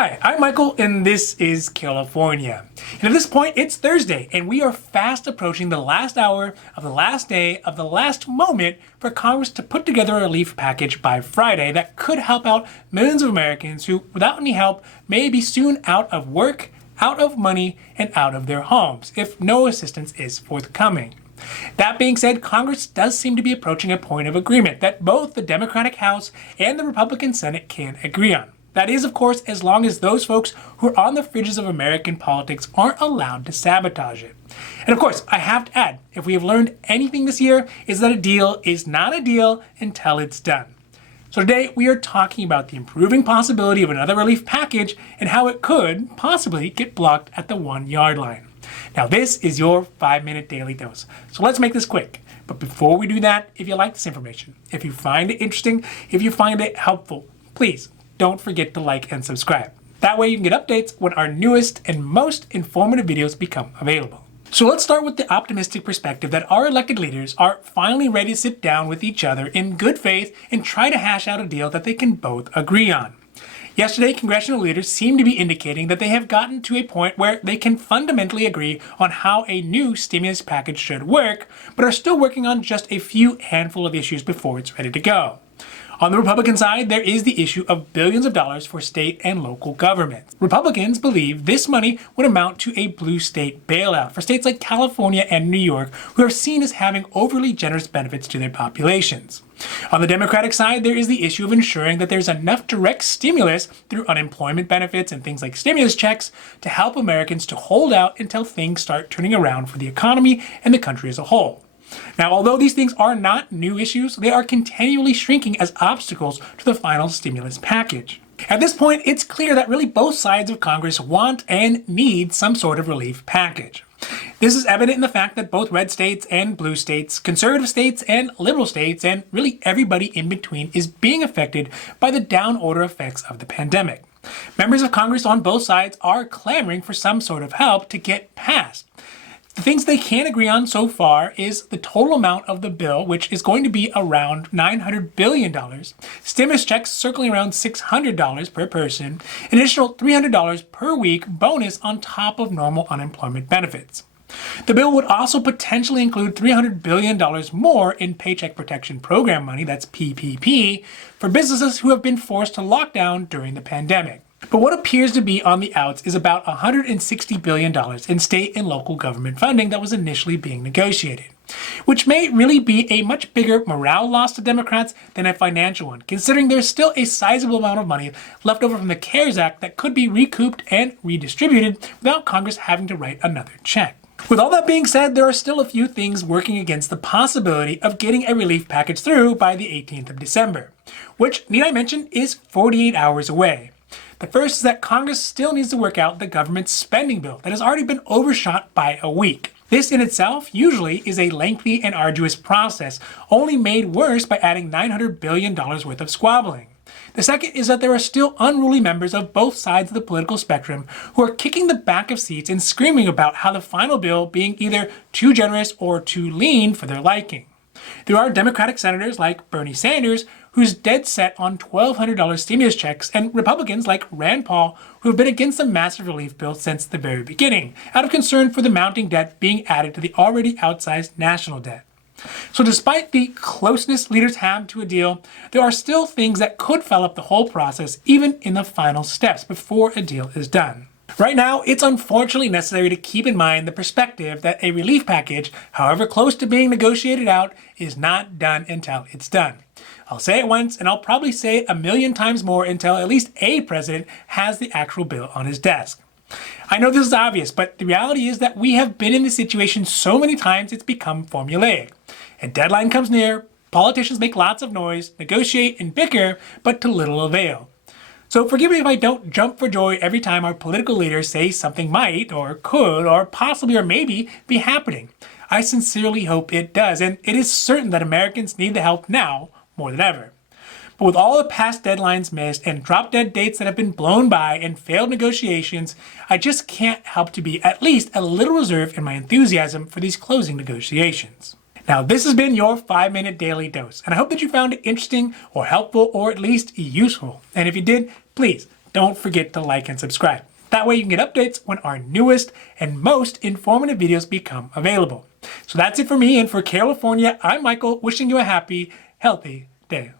Hi, I'm Michael, and this is Carelifornia. And at this point, it's Thursday, and we are fast approaching the last hour of the last day of the last moment for Congress to put together a relief package by Friday that could help out millions of Americans who, without any help, may be soon out of work, out of money, and out of their homes if no assistance is forthcoming. That being said, Congress does seem to be approaching a point of agreement that both the Democratic House and the Republican Senate can agree on. That is, of course, as long as those folks who are on the fringes of American politics aren't allowed to sabotage it. And of course, I have to add, if we have learned anything this year, is that a deal is not a deal until it's done. So today, we are talking about the improving possibility of another relief package and how it could possibly get blocked at the 1 yard line. Now, this is your 5-minute daily dose. So let's make this quick. But before we do that, if you like this information, if you find it interesting, if you find it helpful, please don't forget to like and subscribe. That way you can get updates when our newest and most informative videos become available. So let's start with the optimistic perspective that our elected leaders are finally ready to sit down with each other in good faith and try to hash out a deal that they can both agree on. Yesterday, congressional leaders seem to be indicating that they have gotten to a point where they can fundamentally agree on how a new stimulus package should work, but are still working on just a few handful of issues before it's ready to go. On the Republican side, there is the issue of billions of dollars for state and local governments. Republicans believe this money would amount to a blue state bailout for states like California and New York, who are seen as having overly generous benefits to their populations. On the Democratic side, there is the issue of ensuring that there's enough direct stimulus through unemployment benefits and things like stimulus checks to help Americans to hold out until things start turning around for the economy and the country as a whole. Now, although these things are not new issues, they are continually shrinking as obstacles to the final stimulus package. At this point, it's clear that really both sides of Congress want and need some sort of relief package. This is evident in the fact that both red states and blue states, conservative states and liberal states, and really everybody in between is being affected by the down order effects of the pandemic. Members of Congress on both sides are clamoring for some sort of help to get passed. The things they can agree on so far is the total amount of the bill, which is going to be around $900 billion, stimulus checks circling around $600 per person, an additional $300 per week bonus on top of normal unemployment benefits. The bill would also potentially include $300 billion more in Paycheck Protection Program money, that's PPP, for businesses who have been forced to lock down during the pandemic. But what appears to be on the outs is about $160 billion in state and local government funding that was initially being negotiated, which may really be a much bigger morale loss to Democrats than a financial one, considering there's still a sizable amount of money left over from the CARES Act that could be recouped and redistributed without Congress having to write another check. With all that being said, there are still a few things working against the possibility of getting a relief package through by the 18th of December, which, need I mention, is 48 hours away. The first is that Congress still needs to work out the government's spending bill that has already been overshot by a week. This in itself usually is a lengthy and arduous process, only made worse by adding $900 billion worth of squabbling. The second is that there are still unruly members of both sides of the political spectrum who are kicking the back of seats and screaming about how the final bill being either too generous or too lean for their liking. There are Democratic senators like Bernie Sanders who's dead set on $1,200 stimulus checks, and Republicans like Rand Paul who have been against the massive relief bill since the very beginning, out of concern for the mounting debt being added to the already outsized national debt. So despite the closeness leaders have to a deal, there are still things that could foul up the whole process even in the final steps before a deal is done. Right now, it's unfortunately necessary to keep in mind the perspective that a relief package, however close to being negotiated out, is not done until it's done. I'll say it once, and I'll probably say it a million times more until at least a president has the actual bill on his desk. I know this is obvious, but the reality is that we have been in this situation so many times it's become formulaic. A deadline comes near, politicians make lots of noise, negotiate and bicker, but to little avail. So forgive me if I don't jump for joy every time our political leaders say something might, or could, or possibly, or maybe be happening. I sincerely hope it does, and it is certain that Americans need the help now more than ever. But with all the past deadlines missed and drop-dead dates that have been blown by and failed negotiations, I just can't help to be at least a little reserved in my enthusiasm for these closing negotiations. Now, this has been your 5-minute daily dose, and I hope that you found it interesting or helpful or at least useful. And if you did, please don't forget to like and subscribe. That way you can get updates when our newest and most informative videos become available. So that's it for me, and for Carelifornia, I'm Michael, wishing you a happy, healthy day.